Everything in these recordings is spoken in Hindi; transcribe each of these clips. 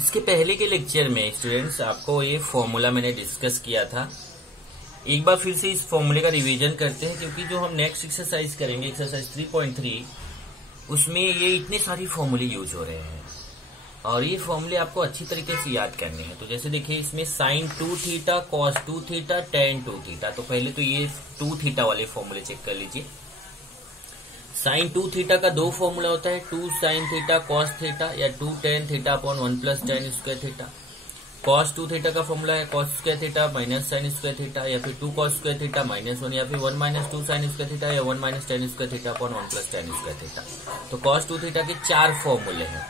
इसके पहले के लेक्चर में स्टूडेंट्स आपको ये फॉर्मूला मैंने डिस्कस किया था। एक बार फिर से इस फॉर्मूले का रिवीजन करते हैं, क्योंकि जो हम नेक्स्ट एक्सरसाइज करेंगे एक्सरसाइज 3.3 उसमें ये इतने सारी फॉर्मूले यूज हो रहे हैं और ये फॉर्मूले आपको अच्छी तरीके से याद करने हैं। तो जैसे देखिए इसमें sin 2 theta, cos 2 theta, tan 2 theta. तो पहले तो ये 2 थीटा वाले फॉर्मूले चेक कर लीजिए। sin 2 थीटा का दो फॉर्मूला होता है, 2 sin थीटा cos थीटा या 2 tan theta upon 1 plus tan square theta. cos 2 theta का फॉर्मूला है cos square theta minus sin square theta या फिर 2 cos स्क्वायर थीटा माइनस 1 या फिर 1 माइनस 2 sin स्क्वायर थीटा या 1 minus tan square theta upon 1 plus tan square theta. तो cos 2 थीटा के 4 फॉर्मूले हैं।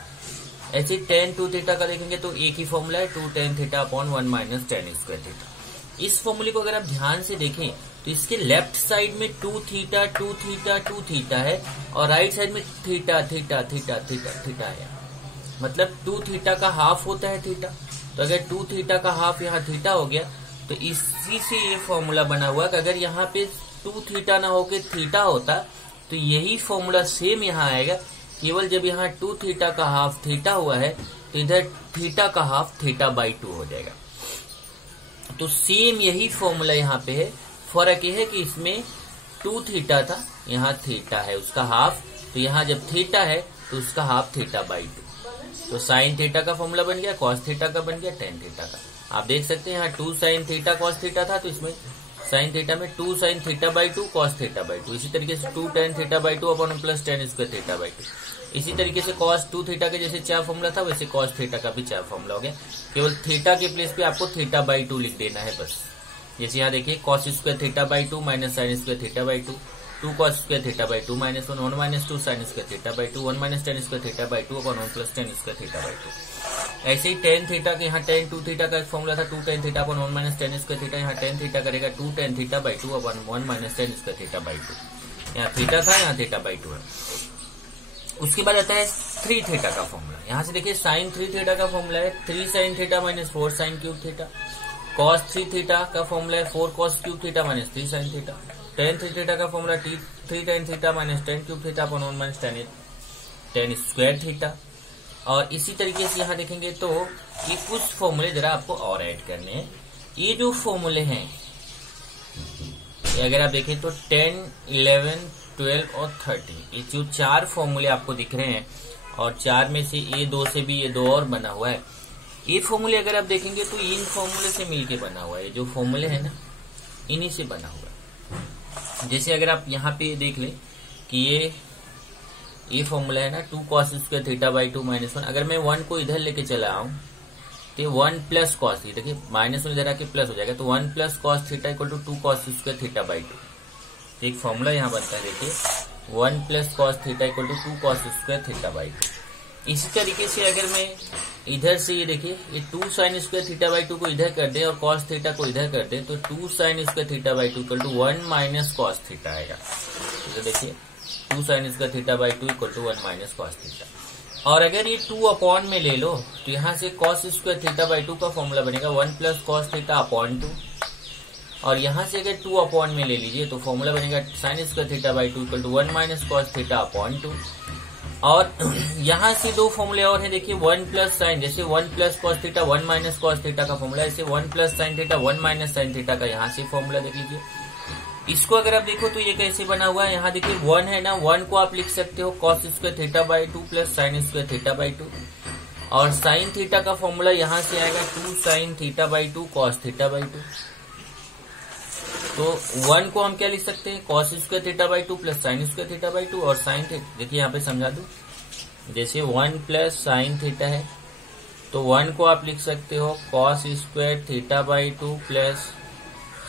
ऐसे tan 2 थीटा का देखेंगे तो एक ही फॉर्मूला है 2 tan theta upon 1 minus tan square theta. इस फॉर्मूले को अगर आप ध्यान से देखें तो इसके लेफ्ट साइड में 2 थीटा 2 थीटा 2 थीटा है और राइट साइड में theta theta theta theta theta है। मतलब 2 थीटा का हाफ होता है थीटा। तो अगर 2 थीटा का हाफ यहाँ थीटा हो गया तो इसी से ये फॉर्मूला बना हुआ कि अगर यहाँ पे 2 थीटा ना होके थीटा होता तो यही फॉर्मूला सेम यहाँ आएगा, केवल जब यहाँ 2 थीटा का हाफ थीटा हुआ है तो इधर थीटा का हाफ थीटा बाई 2 हो जाएगा। तो सेम यही फॉर्मूला यहाँ पे है, फर्क ये है कि इसमें 2 थीटा था, यहाँ थीटा है उसका हाफ, तो यहाँ जब थीटा है तो उसका हाफ थीटा बाई 2। तो साइन थीटा का फॉर्मूला बन गया, कॉस थीटा का बन गया, टेन थीटा का। आप देख सकते हैं यहाँ 2 साइन थीटा कॉस थीटा था, तो इसमें साइन थीटा में 2 sine theta by 2 cos theta by 2। इसी तरीके से 2 tan theta by 2 upon plus tan square theta by 2। इसी तरीके से कॉस 2 थीटा के जैसे 4 फॉर्मूला था वैसे कॉस थीटा का भी 4 फॉर्मूला हो गया। केवल थीटा के प्लेस पे आपको थीटा बाई 2 लिख देना है बस। जैसे यहाँ देखिए cos square theta by 2 minus sine square theta by 2, 2 cos square theta by 2 minus 1, 1 minus 2 sine square theta by 2, 1 minus tan square theta by 2 upon 1 plus tan square theta by 2। ऐसे ही टेन थीटा के यहाँ टेन 2 थीटा का एक फॉर्मूला था 2 tan theta upon 1 minus tan square theta. यहाँ टेन थीटा करेगा 2 tan theta by 2 upon 1 minus tan square theta by 2। यहाँ थीटा था, यहाँ थीटा बाई 2 है। उसके बाद आता है 3 थीटा का फॉर्मूला। यहाँ से देखिए साइन 3 थीटा का फॉर्मूला है 3 sine theta minus 4 sine cube theta. Cos 3 theta का फॉर्मूला है 4 cos cube theta minus 3 sine theta. Tan 3 theta का formula 3 tan theta minus tan cube theta upon 1 minus tan square theta. और इसी तरीके से यहाँ देखेंगे तो ये कुछ फॉर्मूले जरा आपको और ऐड करने हैं। ये जो फॉर्मूले हैं अगर आप देखें तो 10, 11, 12 और 13, ये जो 4 फॉर्मूले आपको दिख रहे हैं और 4 में से ये 2 से भी ये 2 और बना हुआ है। ये फॉर्मूले अगर आप देखेंगे तो इन फॉर्मूले से मिलके बना हुआ है। जो फॉर्मूले है ना इन्हीं से बना हुआ है। जैसे अगर आप यहाँ पे देख लें कि ये फॉर्मूला है ना 2 cos square theta by 2 minus 1। अगर मैं 1 को इधर लेके चला आऊं तो 1 प्लस कॉस थीटा, देखिए माइनस 1 इधर आके प्लस हो जाएगा, तो 1 plus cos theta equal to 2 cos square theta by 2। तो एक फॉर्मूला यहाँ बनता है देखिए 1 plus cos theta equal to 2 cos square theta by 2। इसी तरीके से अगर मैं इधर से ये देखिए ये 2 साइन स्क्वायर थीटा बाई 2 को इधर कर दे और कॉस थीटा को इधर कर दे तो 2 sine square theta by 2 equal to 1 minus cos theta आएगा। तो देखिए 2 sine square theta by 2 equal to 1 minus cos theta. और अगर ये 2 अपॉन में ले लो तो यहाँ से कॉस स्क्वायर थीटा बाई 2 का फॉर्मूला बनेगा 1 प्लस कॉस थीटा अपॉन 2। और यहाँ से अगर 2 अपॉन में ले लीजिए तो फॉर्मूला बनेगा sine square theta by 2 equal to 1 minus cos theta upon 2। और यहाँ से 2 फॉर्मूले और हैं देखिए 1 प्लस साइन, जैसे 1 plus cos theta 1 minus cos theta का फॉर्मूला, ऐसे 1 plus sine theta 1 minus sine theta का यहाँ से फॉर्मूला देख लीजिए। इसको अगर आप देखो तो ये कैसे बना हुआ है, यहाँ देखिए 1 है ना, 1 को आप लिख सकते हो cos square theta by 2 plus sine square theta by 2। और साइन थीटा का फॉर्मूला यहाँ से आएगा 2 sine theta by 2 cos theta by 2। तो 1 को हम क्या लिख सकते हैं cos square theta by 2 plus sine square theta by 2। और साइन थीटा देखिए यहाँ पे समझा दू, जैसे 1 प्लस साइन थीटा है तो 1 को आप लिख सकते हो cos square theta by 2 plus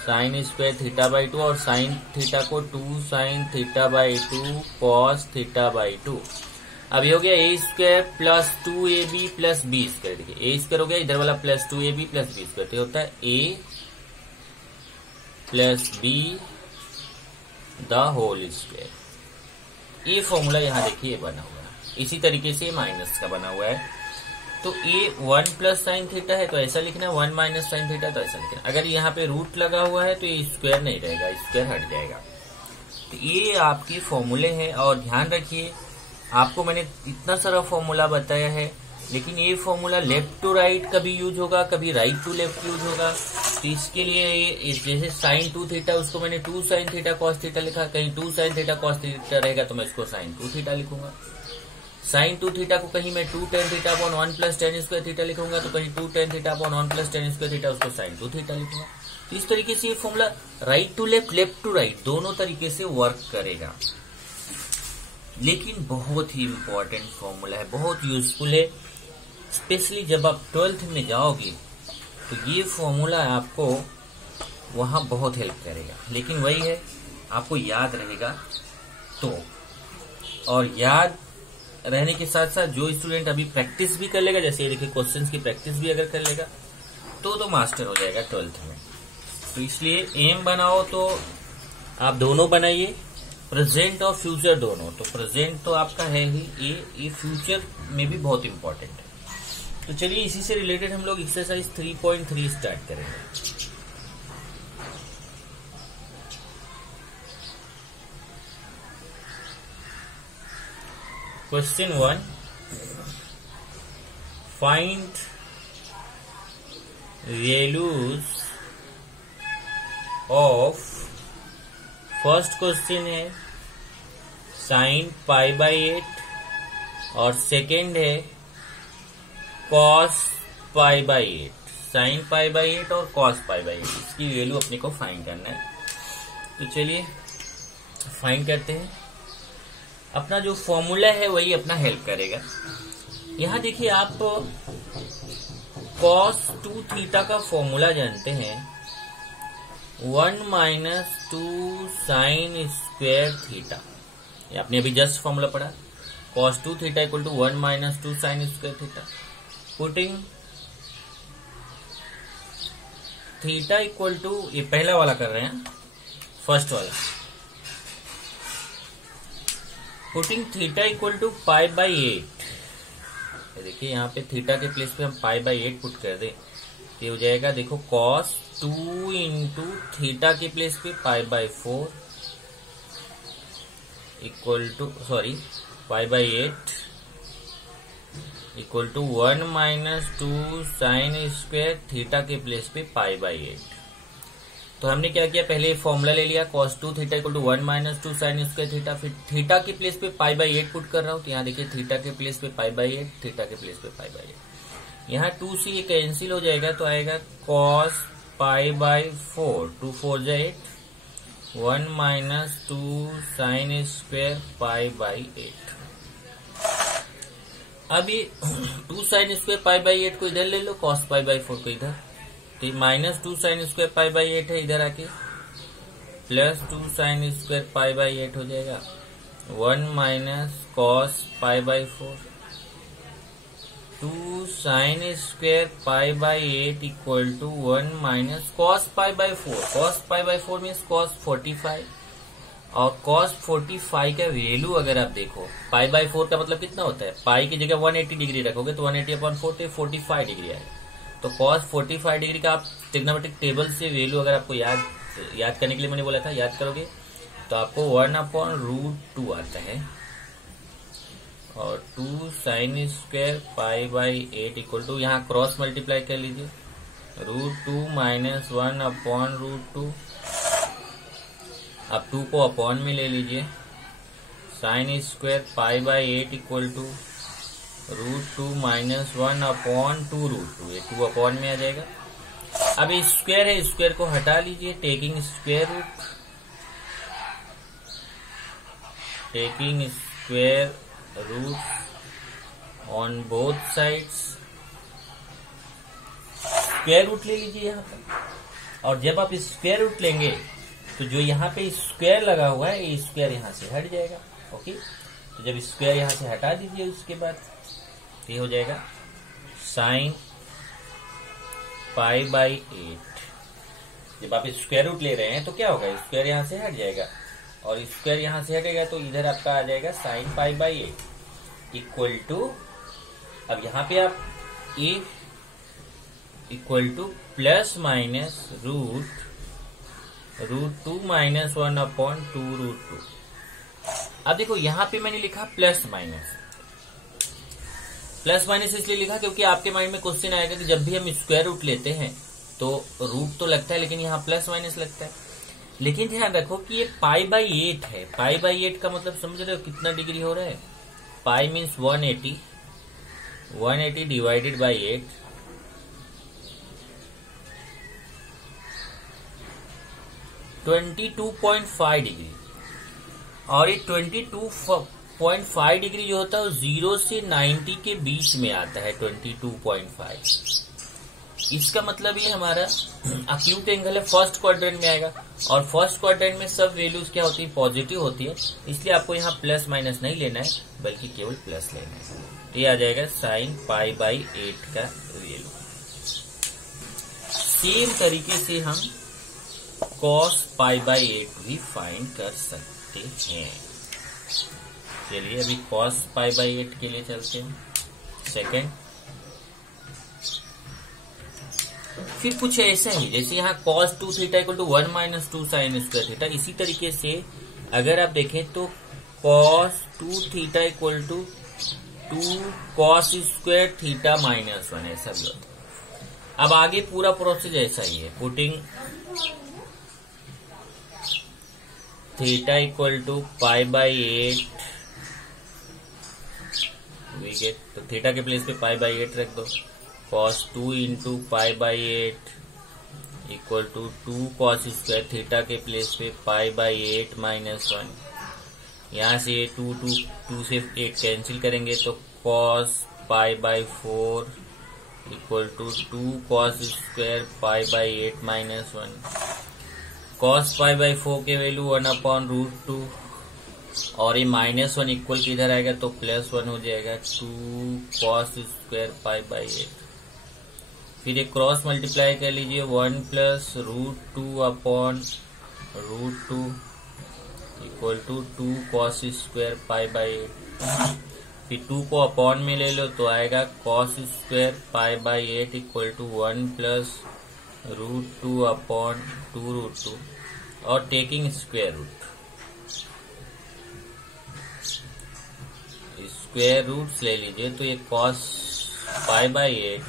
sine square theta by 2 और साइन थीटा को 2 sine theta by 2 cos theta by 2। अब ये हो गया A square plus 2ab plus B square. देखिए ए स्क्वायर हो गया, इधर वाला plus 2ab plus B square, तो होता है a plus b the whole square. ये फॉर्मूला यहाँ देखिए बना हुआ है। इसी तरीके से माइनस का बना हुआ है। तो ये 1 प्लस साइन थीटा है तो ऐसा लिखना है, 1 माइनस साइन थीटा तो ऐसा लिखना। अगर यहाँ पे रूट लगा हुआ है तो ये स्क्वायर नहीं रहेगा, स्क्वायर हट जाएगा। तो ये आपके फॉर्मूले हैं और ध्यान रखिए आपको मैंने इतना सारा फॉर्मूला बताया है, लेकिन ये फॉर्मूला लेफ्ट टू राइट कभी यूज होगा, कभी राइट टू लेफ्ट यूज होगा। तो इसके लिए ये जैसे साइन 2 थीटा, उसको मैंने 2 साइन थीटा कॉस थीटा लिखा, कहीं 2 साइन थीटा कॉस थीटा रहेगा तो मैं इसको साइन 2 थीटा लिखूंगा। साइन 2 थीटा को कहीं मैं 2 tan theta upon 1 plus tan square theta लिखूंगा, तो कहीं 2 tan theta upon 1 plus tan square theta, उसको साइन 2 थीटा लिखूंगा। तो इस तरीके से ये formula right to left, left to right दोनों तरीके से वर्क करेगा। लेकिन बहुत ही इंपॉर्टेंट फॉर्मूला है, बहुत यूजफुल है, स्पेशली जब आप 12th में जाओगे तो ये फॉर्मूला आपको वहां बहुत हेल्प करेगा। लेकिन वही है, आपको याद रहेगा तो, और याद रहने के साथ साथ जो स्टूडेंट अभी प्रैक्टिस भी कर लेगा, जैसे ये देखिए क्वेश्चंस की प्रैक्टिस भी अगर कर लेगा तो मास्टर हो जाएगा 12th में। तो इसलिए एम बनाओ तो आप दोनों बनाइए, प्रेजेंट और फ्यूचर दोनों। तो प्रेजेंट तो आपका है ही, ये फ्यूचर में भी बहुत इंपॉर्टेंट है। तो चलिए इसी से रिलेटेड हम लोग एक्सरसाइज 3.3 स्टार्ट करेंगे। Question 1, find values of, first question है साइन पाई बाई 8 और सेकेंड है cos pi by 8। Sign pi by 8 और कॉस पाई बाई 8, इसकी वैल्यू अपने को फाइंड करना है। तो चलिए फाइंड करते हैं। अपना जो फॉर्मूला है वही अपना हेल्प करेगा। यहां देखिए आप कॉस 2 थीटा का फॉर्मूला जानते हैं, 1 माइनस 2 साइन स्क्वायर थीटा। ये आपने अभी जस्ट फॉर्मूला पढ़ा, cos 2 theta equal to 1 minus 2 sine square theta. Putting theta equal to, ये पहला वाला कर रहे हैं, फर्स्ट वाला, putting theta equal to pi by 8। देखिए यहाँ पे थीटा के प्लेस पे हम पाई बाई 8 पुट कर दें तो हो जाएगा, देखो कॉस 2 इंटू थीटा के प्लेस पे pi by 4 equal to, sorry pi by 8 equal to 1 minus 2 sine square theta के प्लेस पे पाई बाई 8। तो हमने क्या किया, पहले फॉर्मूला ले लिया cos 2 theta equal to 1 minus 2 sine square theta, फिर थीटा के प्लेस पे पाई बाई 8 पुट कर रहा हूँ। तो यहाँ देखिए थीटा के प्लेस पे पाई बाई 8, थीटा के प्लेस पे पाई बाई 8, यहाँ 2 से ये कैंसिल हो जाएगा तो आएगा cos पाई बाई 4, 2 4 जा 8, 1 minus 2 sine square pi by 8। अब ये 2 साइन स्क्वायर पाई बाई 8 को इधर ले लो, cos पाई बाई 4 को इधर, तो minus 2 sine square pi by 8 है, इधर आके plus 2 sine square pi by 8 हो जाएगा, 1 minus cos pi by 4, 2 sine square pi by 8 equal to 1 minus cos pi by 4। Cos pi by 4 means cos 45, और कॉस 45 का वैल्यू अगर आप देखो, पाई बाई 4 का मतलब कितना होता है, पाई की जगह 180 डिग्री रखोगे तो 180 अपॉन 4 तो 45 डिग्री आएगा। तो cos 45 डिग्री का आप ट्रिग्नोमेट्रिक टेबल से वैल्यू अगर आपको याद करने के लिए मैंने बोला था, याद करोगे तो आपको 1 अपॉन रूट 2 आता है, और 2 sine square pi by 8 equal to, यहाँ क्रॉस मल्टीप्लाई कर लीजिए, रूट 2 माइनस 1 अपॉन रूट 2। अब 2 को अपॉन में ले लीजिए, sine square pi by 8 equal to root 2 minus 1 upon 2 root 2, ये 2 अपॉन में आ जाएगा। अब ये स्क्वायर है, स्क्वायर को हटा लीजिए, taking square root, taking square root on both sides, square root ले लीजिए यहाँ पर। और जब आप स्क्वायर रूट लेंगे तो जो यहाँ पे स्क्वायर लगा हुआ है ये स्क्वायर यहाँ से हट जाएगा। ओके, तो जब स्क्वायर यहाँ से हटा दीजिए उसके बाद ये हो जाएगा साइन पाई बाई 8। जब आप स्क्वायर रूट ले रहे हैं तो क्या होगा, स्क्वायर यहाँ से हट जाएगा, और स्क्वायर यहाँ से हटेगा तो इधर आपका आ जाएगा sine pi by 8 equal to, अब यहाँ पे आप a equal to plus minus root 2 minus 1 upon 2 root 2। अब देखो यहाँ पे मैंने लिखा प्लस माइनस, प्लस माइनस इसलिए लिखा क्योंकि आपके माइंड में क्वेश्चन आएगा कि जब भी हम स्क्वायर रूट लेते हैं तो रूट तो लगता है, लेकिन यहाँ प्लस माइनस लगता है। लेकिन ध्यान रखो कि ये π/8 है। π/8 का मतलब समझ रहे हो कितना डिग्री हो रहा है? पाई मीन्स 180, 180 डिवाइडेड बाई 8, (22.5 डिग्री। और ये 22.5 डिग्री जो होता है वो 0 से 90 के बीच में आता है, 22.5। इसका मतलब ये हमारा अक्यूट एंगल है, फर्स्ट क्वाड्रेंट में आएगा। और फर्स्ट क्वाड्रेंट में सब वैल्यूज क्या होती है? पॉजिटिव होती है, इसलिए आपको यहाँ प्लस माइनस नहीं लेना है, बल्कि केवल प्लस लेना है। तो ये आ जाएगा sin π/8 का वैल्यू। सेम तरीके से हम cos π/8 भी फाइंड कर सकते हैं। चलिए अभी cos π/8 के लिए चलते हैं। सेकंड, फिर कुछ ऐसा ही जैसे यहाँ cos 2 theta equal to 1 minus 2 sine square theta, इसी तरीके से अगर आप देखें तो cos 2 theta equal to 2 cos square theta minus 1, ऐसा भी होता है। अब आगे पूरा प्रोसेस ऐसा ही है, putting theta equal to π/8 we get, तो थीटा के प्लेस पे π/8 रख दो, cos 2 into π/8 equal to 2 cos square, theta के प्लेस पे π/8 माइनस 1। यहाँ से 2 से 8 कैंसिल करेंगे तो cos π/4 equal to 2 cos square π/8 minus 1। cos π/4 के वैल्यू 1/√2 और ये -1 इक्वल किधर आएगा तो +1 हो जाएगा, 2 cos स्क्वायर π/8। फिर एक क्रॉस मल्टीप्लाई कर लीजिए, 1 +√2/√2 इक्वल टू 2 cos स्क्वायर π/8। फिर 2 को अपॉन में ले लो तो आएगा cos स्क्वायर π/8 इक्वल टू 1 +√2/2√2 और taking square root. Square roots ले लीजिए तो ये cos π/8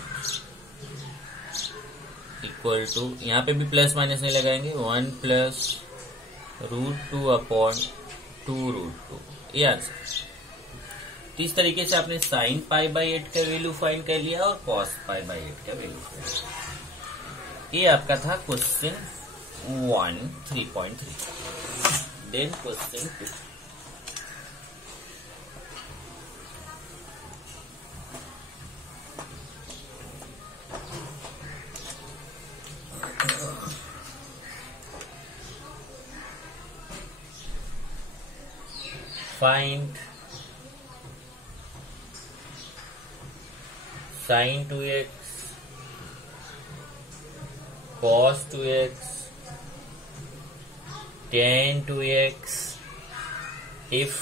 इक्वल टू, यहाँ पे भी प्लस माइनस नहीं लगाएंगे, 1 +√2/2√2, ये आंसर। तो इस तरीके से आपने sin π/8 का वैल्यू फाइंड कर लिया और cos π/8 का वैल्यू फाइंड। ये आपका था question 1 3.3। Then question 2, find sin 2x, cos 2x, tan 2x if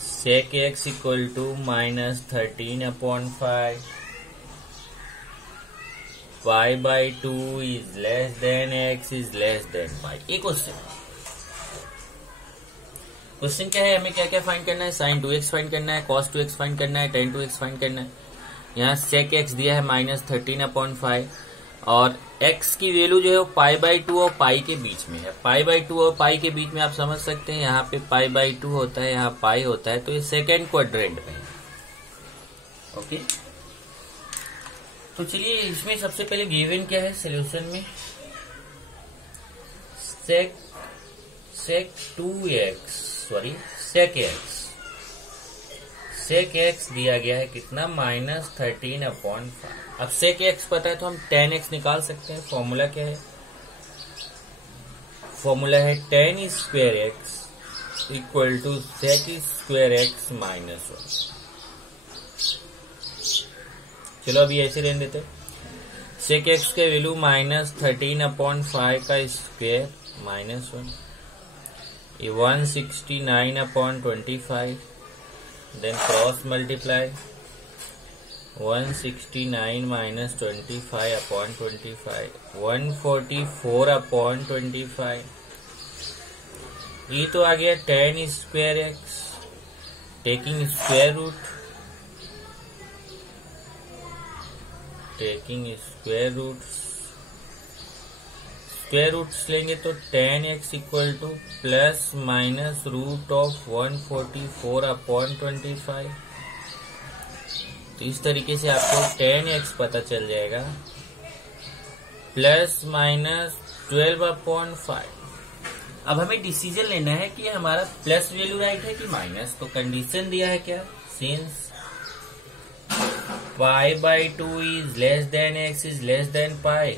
sec x equal to -13/5, π/2 is less than x is less than pi। एक क्वेश्चन क्या है, हमें क्या क्या फाइंड करना है? sin 2x फाइंड करना है, cos 2x फाइंड करना है, tan 2x फाइंड करना है। यहाँ sec x दिया है -13/5 और x की वैल्यू जो है वो π/2 और पाई के बीच में है। π/2 और पाई के बीच में आप समझ सकते हैं, यहाँ पे π/2 होता है, यहाँ पाई होता है, तो ये सेकेंड क्वाड्रेंट में है। ओके, तो चलिए इसमें सबसे पहले गिवन क्या है सोल्यूशन में, sec 2x दिया गया है कितना, -13/5। अब sec x पता है तो हम tan x निकाल सकते हैं। फॉर्मूला क्या है? फॉर्मूला है tan square x equal to sec square x -1। चलो अभी ऐसे रहने देते, sec x के वैल्यू -13/5 का स्क्वायर -1, ये 169/25, देन क्रॉस मल्टीप्लाई 169 - 25/25, 144/25। ये तो आ गया tan square x। Taking square roots लेंगे तो tan x equal to plus minus root of 144/25। तो इस तरीके से आपको tan x पता चल जाएगा प्लस माइनस 12/5। अब हमें डिसीजन लेना है कि हमारा प्लस वैल्यू राइट है कि माइनस। तो कंडीशन दिया है क्या, since π/2 is less than x is less than pi,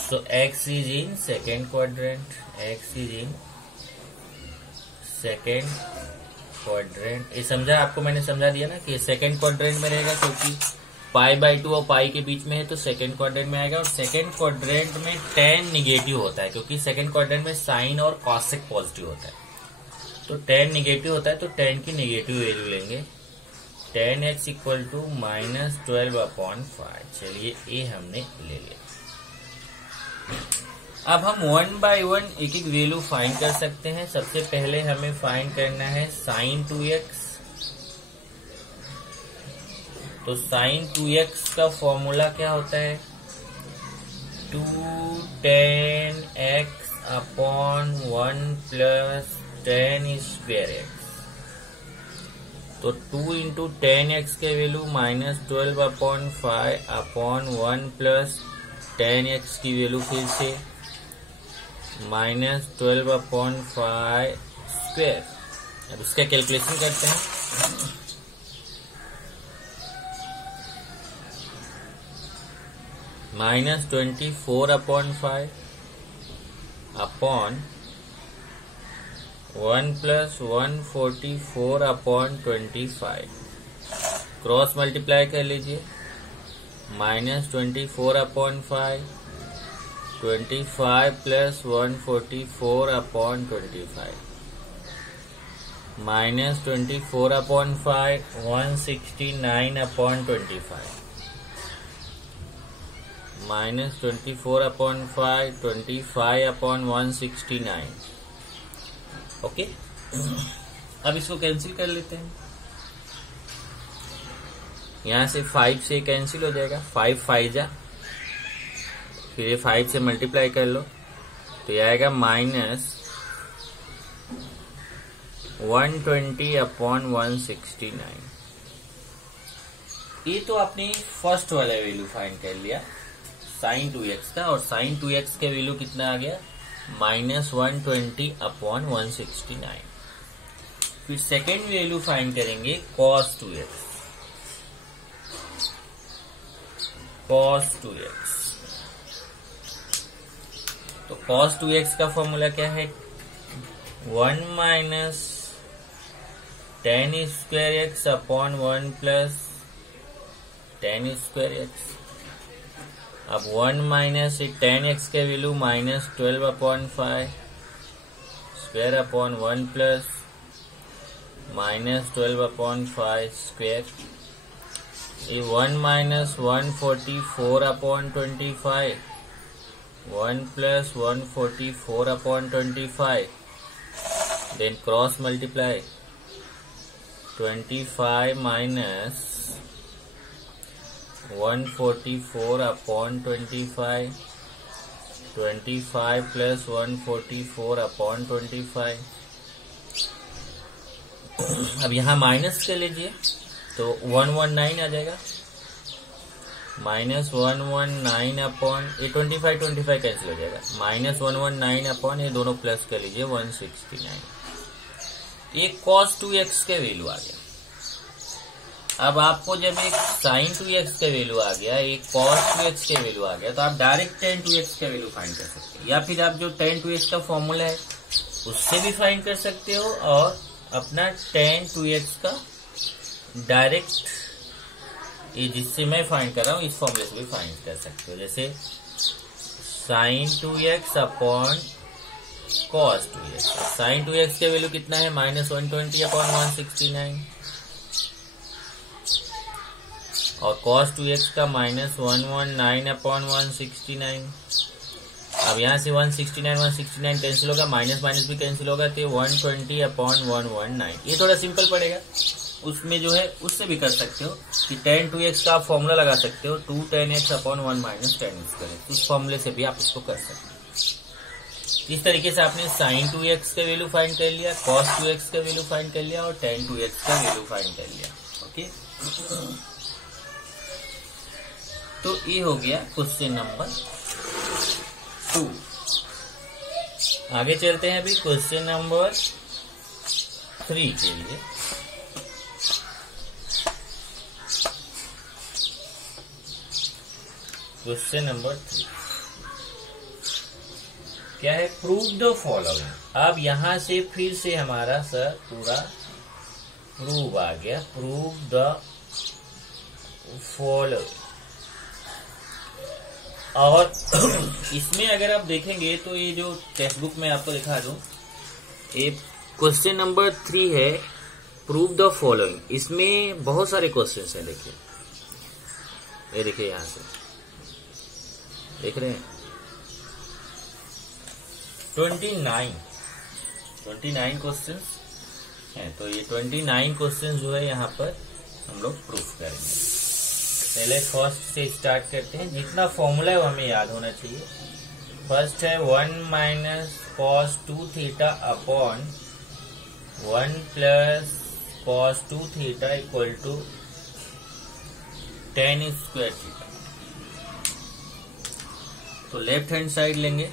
so x is in second quadrant, ये समझा आपको, मैंने समझा दिया ना कि सेकेंड क्वाड्रेंट में रहेगा क्योंकि π/2 और पाई के बीच में है तो सेकेंड क्वाड्रेंट में आएगा। और सेकेंड क्वाड्रेंट में tan निगेटिव होता है क्योंकि सेकेंड क्वाड्रेंट में साइन और कॉसेक पॉजिटिव होता है, तो tan निगेटिव होता है तो tan की निगेटिव वैल्यू लेंगे। tan x equal to minus 12/5। चलिए ये हमने ले लिया। अब हम 1 बाय 1 एक एक वैल्यू फाइंड कर सकते हैं। सबसे पहले हमें फाइंड करना है sin 2x। तो sin 2x का फॉर्मूला क्या होता है, 2 tan x upon 1 plus tan square x। तो 2 इंटू tan x के value minus 12/5 upon 1 plus tan x की वैल्यू फिर से माइनस 12/5 स्क्वायर। अब इसका कैलकुलेशन करते हैं। Minus 24/5 upon 1 plus 144/25। Cross multiply कर लीजिए। Minus 24/5, 25 plus 144/25, minus 24/5, 169/25, minus 24/5, 25/169। Okay, अब इसको कैंसिल कर लेते हैं। यहां से 5 से कैंसिल हो जाएगा, 5 5 जा, फिर ये 5 से मल्टीप्लाई कर लो तो ये आएगा माइनस 120/169। ये तो आपने फर्स्ट वाला वैल्यू फाइंड कर लिया sin 2x का, और sin 2x के वैल्यू कितना आ गया, माइनस 120/169। फिर सेकेंड वैल्यू फाइंड करेंगे cos 2x। तो cos 2x का फॉर्मूला क्या है, 1 minus tan square x upon 1 plus tan square x। अब 1 माइनस tan x के value minus 12/5 square upon 1 plus minus 12/5 square. ये 1 minus 144/25, 1 plus 144/25, then cross multiply 25 minus 144/25, 25 plus 144/25। अब यहाँ माइनस कर लीजिए तो 119 आ जाएगा, माइनस 119 अपॉन ये 25 कैंसिल हो जाएगा, माइनस 119 अपॉन ये दोनों प्लस कर लीजिए 169। ये cos 2x के वैल्यू आ गया। अब आपको जब एक sin 2x का वैल्यू आ गया, एक cos 2x के वैल्यू आ गया, तो आप डायरेक्ट tan 2x का वैल्यू फाइंड कर सकते हैं, या फिर आप जो tan 2x का फॉर्मूला है उससे भी फाइंड कर सकते हो, और अपना tan 2x का डायरेक्ट ये जिससे मैं फाइंड कर रहा हूँ इस फॉर्मूले से भी फाइंड कर सकते हो। जैसे sin 2x upon cos 2x। sin 2x का वैल्यू कितना है, माइनस 120/169, और cos 2x का माइनस 119/169। अब यहाँ से 169 कैंसिल होगा, माइनस माइनस भी कैंसिल होगा, तो 120/119। ये थोड़ा सिंपल पड़ेगा, उसमें जो है उससे भी कर सकते हो कि tan 2x का आप फॉर्मूला लगा सकते हो, 2 tan x/1 minus tan x करें, उस फॉर्मूले से भी आप इसको कर सकते हो। इस तरीके से आपने sin 2x का वैल्यू फाइंड कर लिया, cos 2x का वैल्यू फाइंड कर लिया और tan 2x का वैल्यू फाइंड कर लिया। ओके, तो ये हो गया क्वेश्चन नंबर 2। आगे चलते हैं अभी क्वेश्चन नंबर 3 के लिए। क्वेश्चन नंबर 3 क्या है? Prove the following. अब यहां से फिर से हमारा सर पूरा प्रूव आ गया, प्रूव द फॉलोइंग। और इसमें अगर आप देखेंगे तो ये जो टेक्स्ट बुक में आपको दिखा दूं, ये क्वेश्चन नंबर 3 है, प्रूव द फॉलोइंग। इसमें बहुत सारे क्वेश्चंस हैं, देखिए, ये देखिए यहां से देख रहे हैं 29 क्वेश्चंस हैं। तो ये 29 क्वेश्चंस जो है यहाँ पर हम लोग प्रूफ करेंगे। पहले फर्स्ट से स्टार्ट करते हैं। जितना फॉर्मूला है वो हमें याद होना चाहिए। फर्स्ट है 1 minus cos 2 theta upon 1 plus cos 2 theta equal to tan square theta. तो लेफ्ट हैंड साइड लेंगे,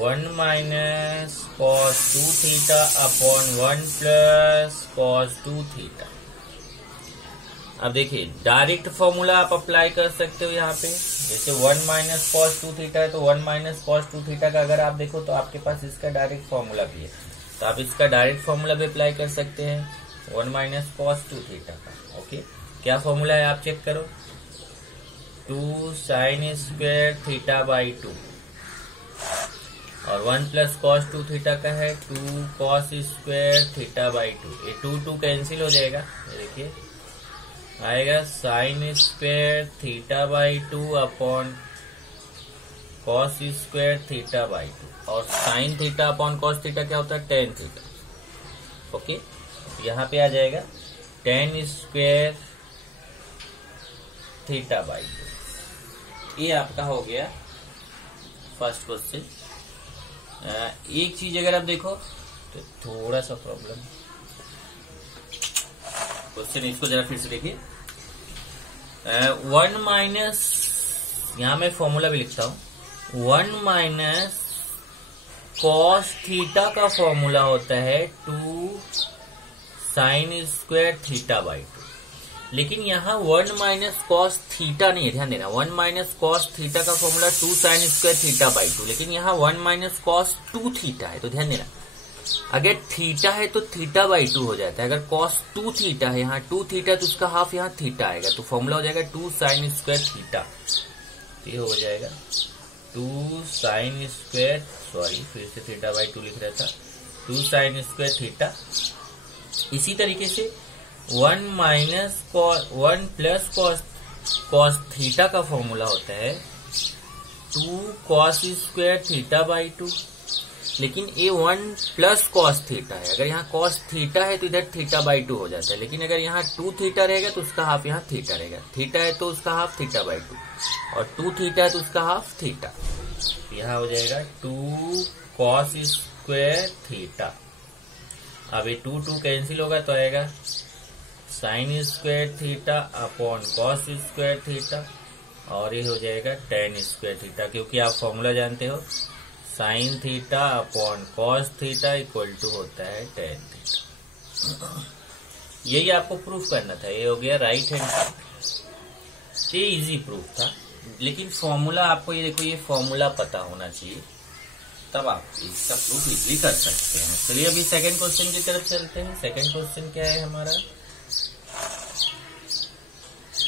1 minus cos 2 theta upon 1 plus cos 2 theta. अब देखिए डायरेक्ट फॉर्मूला आप अप्लाई कर सकते हो यहाँ पे। जैसे 1 माइनस cos 2 थीटा है तो 1 माइनस cos 2 थीटा का अगर आप देखो तो आपके पास इसका डायरेक्ट फॉर्मूला भी है, तो आप इसका डायरेक्ट फॉर्मूला भी अप्लाई कर सकते हैं 1 माइनस cos 2 थीटा का। ओके, क्या फॉर्मूला है आप चेक करो, 2 साइन स्क्वायर थीटा बाई 2 और 1 प्लस cos 2 थीटा का है 2 cos स्क्वायर थीटा बाई 2। ये 2 कैंसिल हो जाएगा, देखिए आएगा sign square theta by 2 upon cos square theta by 2। और sine theta upon cos theta क्या होता है? tan theta. ओके, यहाँ पे आ जाएगा tan स्क्वायर थीटा बाई 2। ये आपका हो गया फर्स्ट क्वेश्चन। एक चीज अगर आप देखो तो थोड़ा सा प्रॉब्लम क्वेश्चन, इसको जरा फिर से देखिए। 1 माइनस, यहां मैं फॉर्मूला भी लिखता हूं, 1 माइनस cos थीटा का फॉर्मूला होता है 2 साइन स्क्वायर थीटा बाई 2। लेकिन यहाँ 1 माइनस cos थीटा नहीं है, ध्यान देना, 1 माइनस cos थीटा का formula 2 sine square theta by 2, लेकिन यहाँ 1 माइनस cos 2 थीटा है। तो ध्यान देना, अगर थीटा है तो थीटा बाई 2 हो जाता है, अगर cos 2 थीटा है, यहाँ 2 थीटा तो उसका हाफ यहाँ थीटा आएगा, तो फॉर्मूला हो जाएगा 2 साइन स्क्वायर थीटा। ये हो जाएगा 2 साइन स्क्वायर, सॉरी फिर से थीटा बाई 2 लिख रहा था, 2 साइन स्क्वायर थीटा। इसी तरीके से 1 माइनस 1 प्लस cos थीटा का फॉर्मूला होता है 2 cos स्क्वायर थीटा बाई 2, लेकिन ये 1 प्लस cos थीटा है। अगर यहाँ cos थीटा है तो इधर थीटा बाई 2 हो जाता है, लेकिन अगर यहाँ 2 थीटा रहेगा तो उसका हाफ यहाँ थीटा रहेगा, थीटा है तो उसका हाफ थीटा बाई 2 और 2 थीटा है तो उसका हाफ थीटा। यहाँ हो जाएगा 2 cos स्क्वायर थीटा। अब ये 2 कैंसिल होगा तो आएगा sign square theta upon cos square theta और ये हो जाएगा tan स्क्वायर थीटा, क्योंकि आप फॉर्मूला जानते हो sine theta upon cos theta equal to होता है tan थीटा। यही आपको प्रूफ करना था। ये हो गया राइट हैंड साइड। ये इजी प्रूफ था, लेकिन फॉर्मूला आपको, ये देखो, ये फॉर्मूला पता होना चाहिए, तब आप इसका प्रूफ इजीली कर सकते हैं। चलिए अभी सेकंड क्वेश्चन की तरफ चलते हैं। सेकंड क्वेश्चन क्या है हमारा,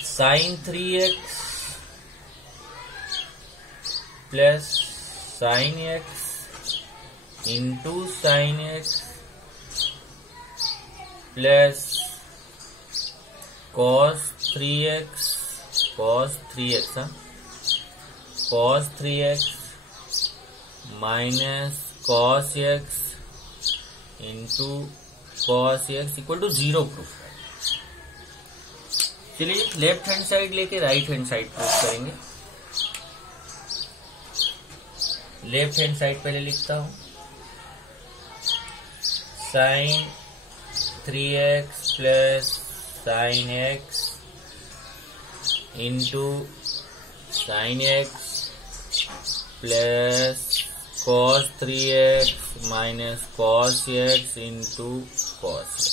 sine 3x plus sine x into sine x plus cos 3x cos 3x minus cos x into cos x equal to 0 proof है। चलिए लेफ्ट हैंड साइड लेके राइट हैंड साइड प्रूफ करेंगे। लेफ्ट हैंड साइड पहले लिखता हूं, sine 3x plus sine x into sine x plus cos 3x minus cos x into cos x।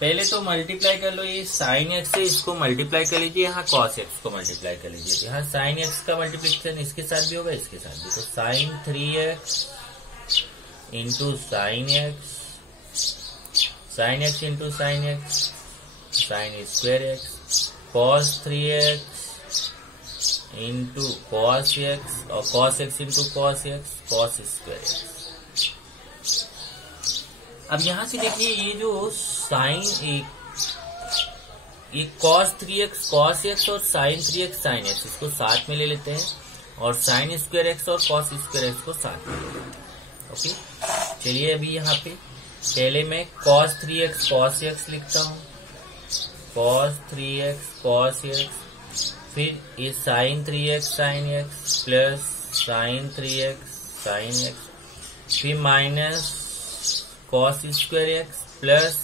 पहले तो मल्टीप्लाई कर लो, ये साइन x से इसको मल्टीप्लाई कर लीजिए, यहाँ cos x को मल्टीप्लाई कर लीजिए। तो यहाँ साइन x का मल्टीप्लिकेशन इसके साथ भी होगा, इसके साथ भी। तो sine 3x into sine x, sine x into sine x, sine square x, cos 3x into cos x और cos x into cos x, cos square x। अब यहां से देखिए ये जो साइन ये cos 3x cos x और साइन 3x साइन x इसको साथ में ले लेते हैं, और साइन स्क्वायर x और cos स्क्वायर x को साथ में ले लेते हैं। ओके, चलिए अभी यहाँ पे पहले मैं cos 3x cos x लिखता हूँ, cos 3x cos x, फिर ये sine 3x sine x plus sine 3x sine x, फिर minus cos square x plus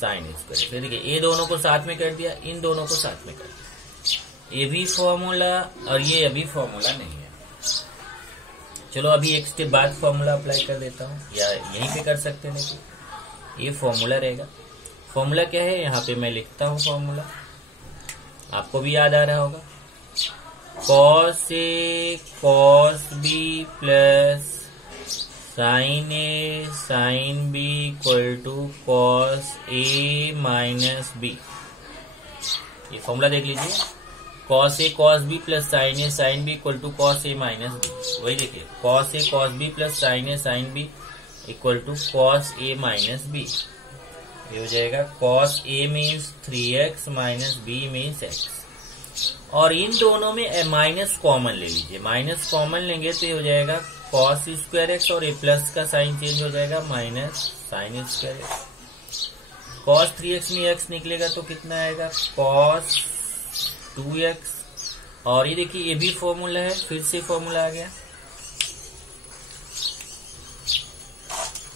sine square x। देखिए ये दोनों को साथ में कर दिया, इन दोनों को साथ में कर दिया। ये भी फॉर्मूला और ये अभी फॉर्मूला नहीं है। चलो अभी एक स्टेप बाद फॉर्मूला अप्लाई कर देता हूँ, या यहीं पे कर सकते हैं कि ये फॉर्मूला रहेगा। फॉर्मूला क्या है, यहाँ पे मैं लिखता हूँ फॉर्मूला, आपको भी याद आ रहा होगा, cos a cos b plus sine a sine b equal to cos a minus b. ये फॉर्मूला देख लीजिए, cos a cos b plus sine a sine b equal to cos a minus b. वही देखिए, cos a cos b plus sine a sine b equal to cos a minus b. ये हो जाएगा cos a means 3x minus b means x, और इन दोनों में माइनस कॉमन ले लीजिए। माइनस कॉमन लेंगे तो ये हो जाएगा cos स्क्वायर x, और a प्लस का साइन चेंज हो जाएगा minus sine square x। cos 3x में x निकलेगा तो कितना आएगा, cos 2x। और ये देखिए ये भी फॉर्मूला है, फिर से फॉर्मूला आ गया।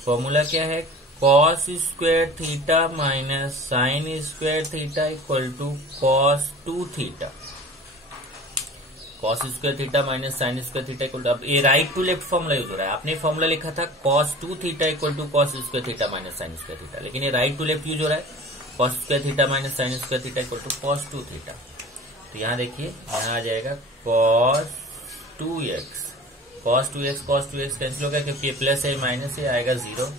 फॉर्मूला क्या है, cos square theta minus sine square theta equal to cos 2 theta. cos square theta minus sine square theta equal to, अब ये right to left formula use हो रहा है। आपने फॉर्मूला लिखा था cos 2 theta equal to cos square theta minus sine square theta, लेकिन ये राइट टू लेफ्ट यूज हो रहा है। cos square theta minus sine square theta equal to cos 2 theta. तो यहाँ देखिए, यहाँ आ जाएगा cos 2x, cos 2x cancel हो गया क्योंकि ये प्लस है माइनस है, आएगा 0,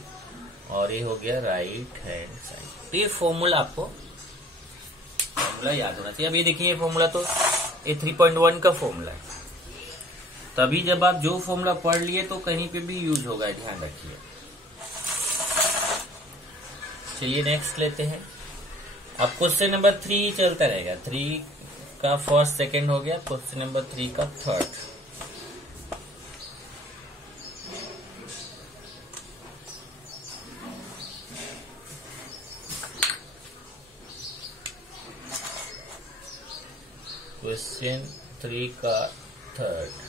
और ये हो गया राइट हैंड साइड। तो ये फॉर्मूला आपको फॉर्मूला याद होना चाहिए। अब ये देखिए ये फॉर्मूला तो ये 3.1 का फॉर्मूला है, तभी जब आप जो फॉर्मूला पढ़ लिए तो कहीं पे भी यूज होगा, ध्यान रखिए। चलिए नेक्स्ट लेते हैं। अब क्वेश्चन नंबर 3 चलता रहेगा, 3 का फर्स्ट सेकंड हो गया, क्वेश्चन नंबर 3 का थर्ड। क्वेश्चन 3 का third,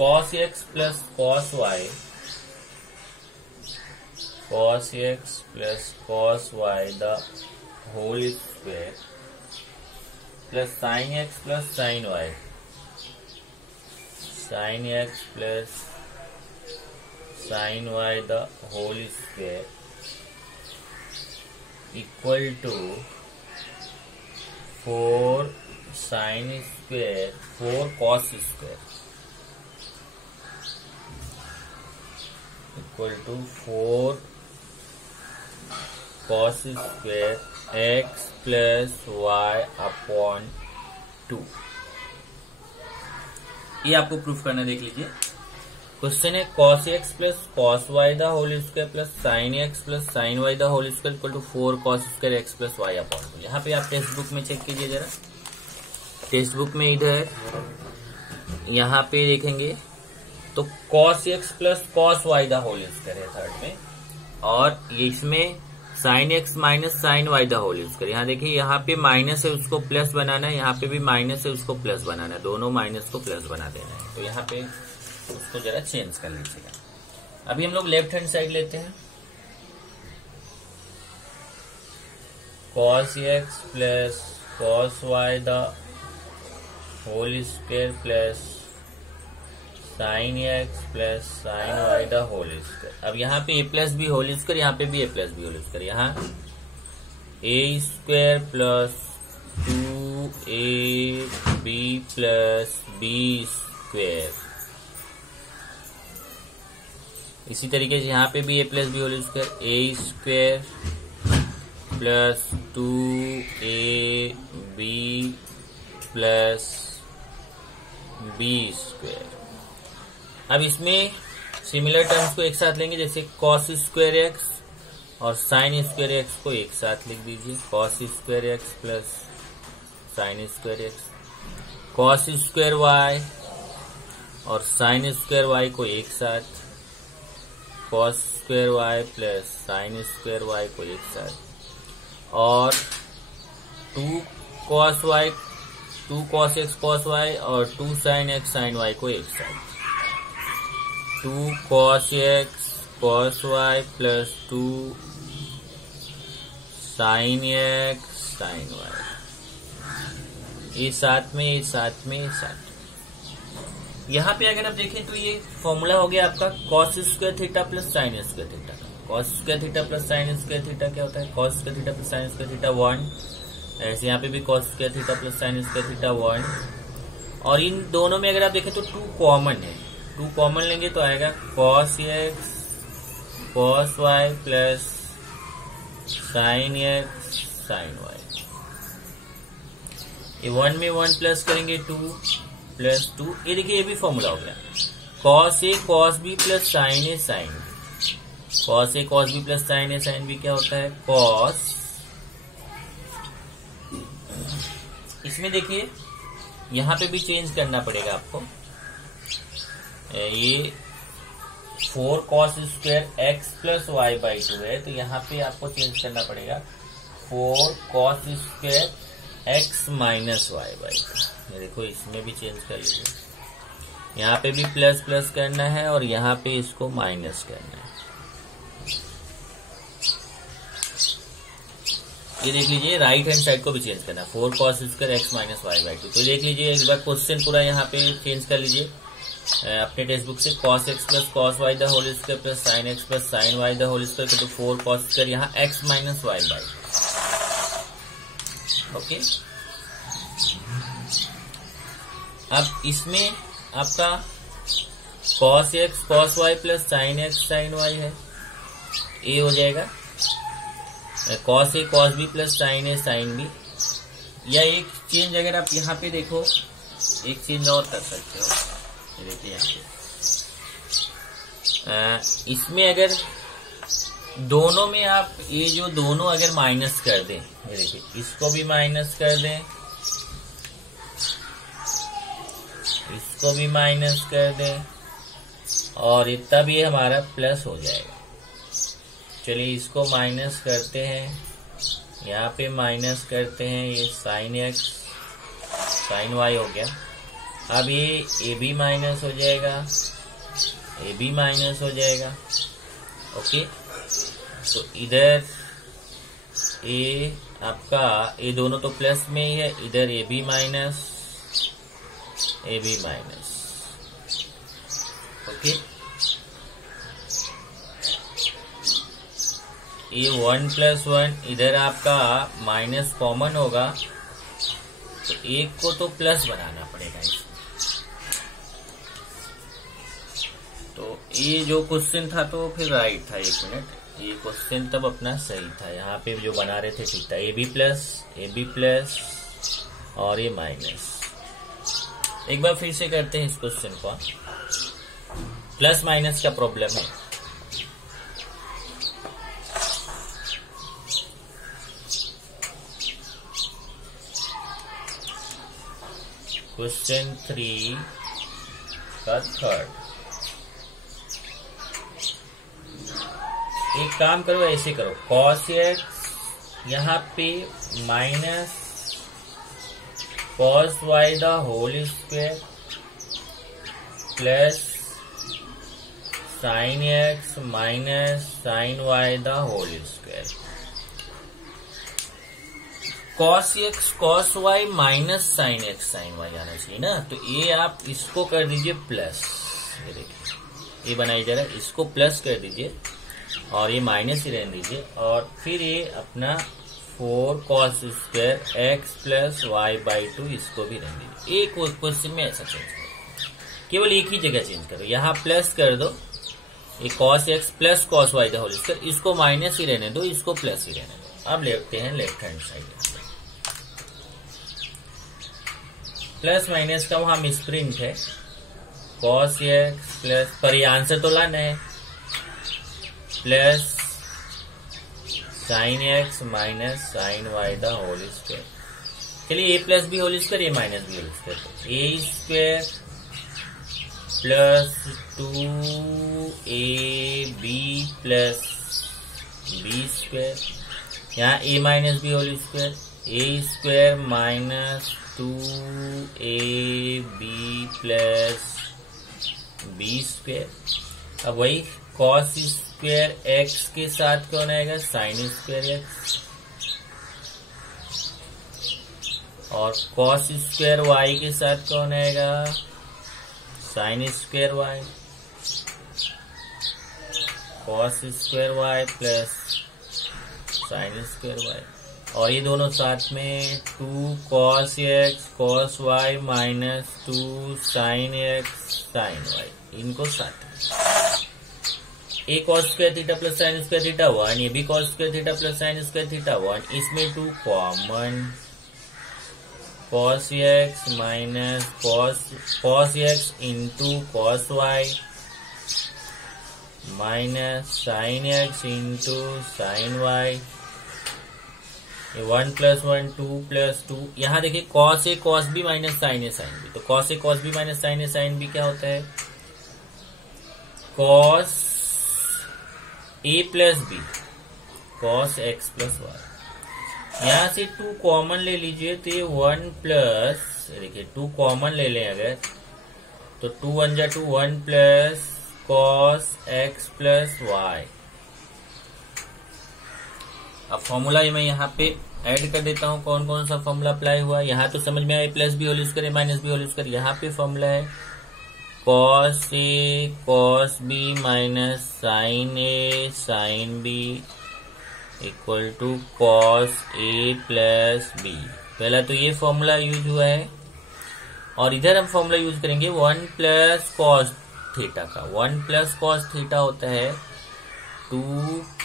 cos x plus cos y, cos x plus cos y the whole square plus sin x plus sin y, sin x plus sin y the whole square equal to 4 sin square 4 cos square equal to 4 cos square x plus y upon 2। ये आपको प्रूफ करना, देख लीजिए। क्वेश्चन है cos x plus cos Y the whole square plus sine x plus sine Y the whole square equal to 4 cos square x plus y upon 2। यहाँ पे आप टेक्स्ट बुक में चेक कीजिए जरा। टेक्स्ट बुक में इधर यहाँ पे देखेंगे तो cos x plus cos Y the whole square है थर्ड में, और इसमें sine x minus sine Y the whole square. यहाँ देखिए, यहाँ पे माइनस है उसको प्लस बनाना है, यहाँ पे भी माइनस है उसको प्लस बनाना है, दोनों माइनस को प्लस बना देना है। तो यहाँ पे उसको जरा चेंज कर लीजिएगा। अभी हम लोग लेफ्ट हैंड साइड लेते हैं। Cos x plus cos Y the whole square plus sine x plus sine Y the whole square. अब यहाँ पे A plus B whole square, यहाँ पे भी A plus B whole square. यहाँ A square plus 2ab plus B square. इसी तरीके से यहाँ पे भी A plus B whole square, A square plus 2ab plus B square. अब इसमें सिमिलर टर्म्स को एक साथ लेंगे, जैसे कॉस स्क्वायर एक्स और साइन स्क्वायर एक्स को एक साथ लिख दीजिए। Cos square x plus sine square x, cos square y और साइन स्क्वायर वाई को एक साथ, cos square y plus sine square y को एक साथ, और 2 cos y, 2 cos x cos y और 2 साइन एक्स साइन वाई को एक साथ। 2 cos x cos y plus 2 sin x sin y। ये साथ में, ये साथ में, ये साथ में। यहाँ पे अगर आप देखें तो ये फॉर्मूला हो गया आपका cos square theta plus sine square theta. cos square theta plus sine square theta क्या होता है? cos square theta plus sine square theta 1। ऐसे यहाँ पे भी cos square theta plus sine square theta 1। और इन दोनों में अगर आप देखें तो 2 कॉमन है, 2 कॉमन लेंगे तो आएगा cos x cos y plus sin x sin y। ये 1 में 1 प्लस करेंगे 2 प्लस 2। ये देखिए, ये भी फॉर्मूला हो गया cos a cos b plus sin a sin b। cos a cos b plus sin a sin b क्या होता है? cos। इसमें देखिए यहाँ पे भी चेंज करना पड़ेगा आपको। ये 4 cos square x plus y by 2 है, तो यहाँ पे आपको चेंज करना पड़ेगा 4 cos square x minus y by 2। ये देखो, इसमें भी चेंज कर लीजिए। यहाँ पे भी प्लस प्लस करना है और यहाँ पे इसको माइनस करना है। ये देख लीजिए, राइट हैंड साइड को भी चेंज करना है, 4 cos square x minus y by 2। तो देख लीजिए एक बार क्वेश्चन पूरा यहाँ पे चेंज कर लीजिए अपने टेक्स्ट बुक से। cos x plus cos y the whole square plus sin x plus sin y the whole square तो 4 cos स्क्वायर, यहाँ x minus y by. Okay, अब इसमें आपका cos x cos y plus sin x sin y है, ये हो जाएगा cos a cos b plus sin a sin b। या एक चेंज अगर आप यहाँ पे देखो, एक चेंज और कर सकते हो। देखिए यहाँ पे इसमें अगर दोनों में आप ये जो दोनों अगर माइनस कर दें, ये देखिए इसको भी माइनस कर दें, इसको भी माइनस कर दें, और तब ये हमारा प्लस हो जाएगा। चलिए इसको माइनस करते हैं, यहाँ पे माइनस करते हैं, ये साइन एक्स साइन वाई हो गया। अब ये ए बी माइनस हो जाएगा, ए बी माइनस हो जाएगा। ओके, तो इधर ए आपका, ये दोनों तो प्लस में ही है, इधर a b minus a b minus. Okay, ये 1 प्लस 1, इधर आपका माइनस कॉमन होगा, तो एक को तो प्लस बनाना पड़ेगा इसमें। तो ये जो क्वेश्चन था तो फिर राइट था। एक मिनट, ये क्वेश्चन तब अपना सही था। यहाँ पे जो बना रहे थे ठीक था, ए बी प्लस और ये माइनस। एक बार फिर से करते हैं इस क्वेश्चन को। प्लस माइनस का प्रॉब्लम है। क्वेश्चन 3 का थर्ड। एक काम करो, ऐसे करो, cos x यहाँ पे minus cos y the whole square plus sin x minus sin y the whole square. cos x cos y minus sin x sin y आना चाहिए ना। तो ये आप इसको कर दीजिए प्लस, ये देखिए ये बनाई जा रहा है, इसको प्लस कर दीजिए और ये माइनस ही रहने दीजिए। और फिर ये अपना 4 cos square x plus y by 2 इसको भी रहने दीजिए। एक क्वेश्चन में ऐसा चेंज करो, केवल एक ही जगह चेंज करो। यहाँ प्लस कर दो, ये cos x plus cos y the whole square, इसको माइनस ही रहने दो, इसको प्लस ही रहने दो। अब लेते हैं left hand side. Plus minus का वहां मिसप्रिंट है, cos x प्लस, पर ये आंसर तो लाना है, plus sin x minus sin y the whole square. चलिए a plus B whole square, a minus b whole square, A square plus 2ab plus B square. यहाँ a minus b whole square, A square minus 2ab plus B square. अब वही cos स्क्वायर x के साथ कौन आएगा, sin स्क्वायर x, और cos स्क्वायर y के साथ कौन आएगा, sin square y, cos square y plus sin square y। और ये दोनों साथ में 2 cos x cos y minus 2 sin x sin y, इनको साथ में a cos square theta plus sin square theta 1, ये भी cos square theta plus sin square theta 1, इसमें 2 common, cos x minus cos x into cos y minus sin x into sin y, ये 1 प्लस 1 2 प्लस 2। यहाँ देखिए cos a cos b minus sin a sin b, तो cos a cos b minus sin a sin b क्या होता है, cos a plus b cos x plus y। यहाँ से 2 कॉमन ले लीजिए तो ये 1 प्लस, देखिए 2 कॉमन ले लें अगर, तो 2 1 जा 2, 1 plus cos x plus y। अब फॉर्मूला मैं यहाँ पे ऐड कर देता हूँ, कौन कौन सा फॉर्मूला अप्लाई हुआ। यहाँ तो समझ में आया, plus B whole square minus b whole square. यहाँ पे फॉर्मूला है cos a cos b minus sin a sin b equal to cos a plus b। पहला तो ये फॉर्मूला यूज हुआ है, और इधर हम फॉर्मूला यूज करेंगे 1 प्लस cos थीटा का। 1 प्लस cos थीटा होता है 2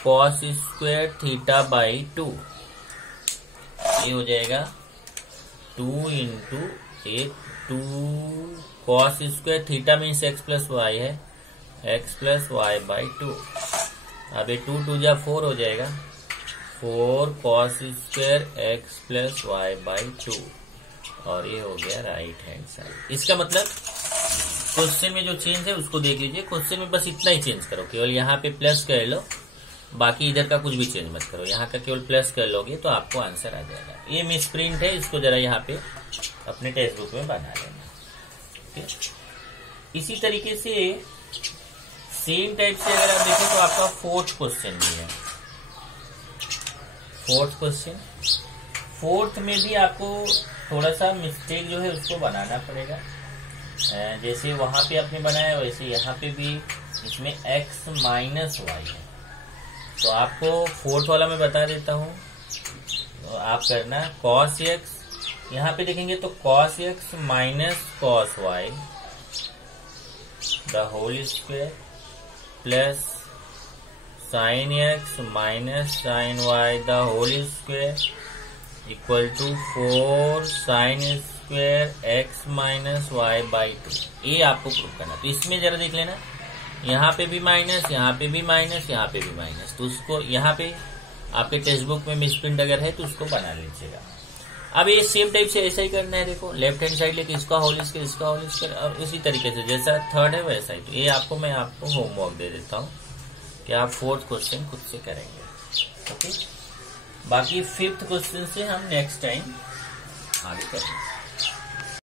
cos स्क्वायर थीटा बाई 2, ये हो जाएगा 2 into 2 cos square theta means x plus y है, x प्लस वाई बाई 2। अब ये 2 2 जा 4 हो जाएगा, 4 cos square x plus y by 2, और ये हो गया राइट हैंड साइड। इसका मतलब क्वेश्चन में जो चेंज है उसको देख लीजिए। क्वेश्चन में बस इतना ही चेंज करो, केवल यहाँ पे प्लस कर लो, बाकी इधर का कुछ भी चेंज मत करो। यहाँ का केवल प्लस कर लोगे तो आपको आंसर आ जाएगा। ये मिस प्रिंट है, इसको जरा यहाँ पे अपने टेक्स्ट बुक में बना लेना। इसी तरीके से सेम टाइप से अगर आप देखें तो आपका 4th क्वेश्चन भी है। 4th क्वेश्चन, 4th में भी आपको थोड़ा सा मिस्टेक जो है उसको बनाना पड़ेगा। जैसे वहां पे आपने बनाया वैसे यहाँ पे भी इसमें x माइनस वाई है, तो आपको 4th वाला मैं बता देता हूँ। तो आप करना cos x, यहाँ पे देखेंगे तो cos x minus cos y the whole square plus sine x minus sine Y the whole square equal to 4 sine square x minus y by 2। ये आपको प्रूव करना। तो इसमें जरा देख लेना, यहाँ पे भी माइनस, यहाँ पे भी माइनस, यहाँ पे भी माइनस, तो उसको यहाँ पे आपके टेक्स्ट बुक में मिसप्रिंट अगर है तो उसको बना लीजिएगा। अब ये सेम टाइप से ऐसा ही करना है। देखो लेफ्ट हैंड साइड लेके इसका होल स्क्वायर, इसका होल स्क्वायर, और इसी तरीके से जैसा थर्ड है वैसा ही। तो ये आपको मैं आपको होमवर्क दे देता हूँ कि आप फोर्थ क्वेश्चन खुद से करेंगे। ओके, बाकी फिफ्थ क्वेश्चन से हम नेक्स्ट टाइम आगे करेंगे।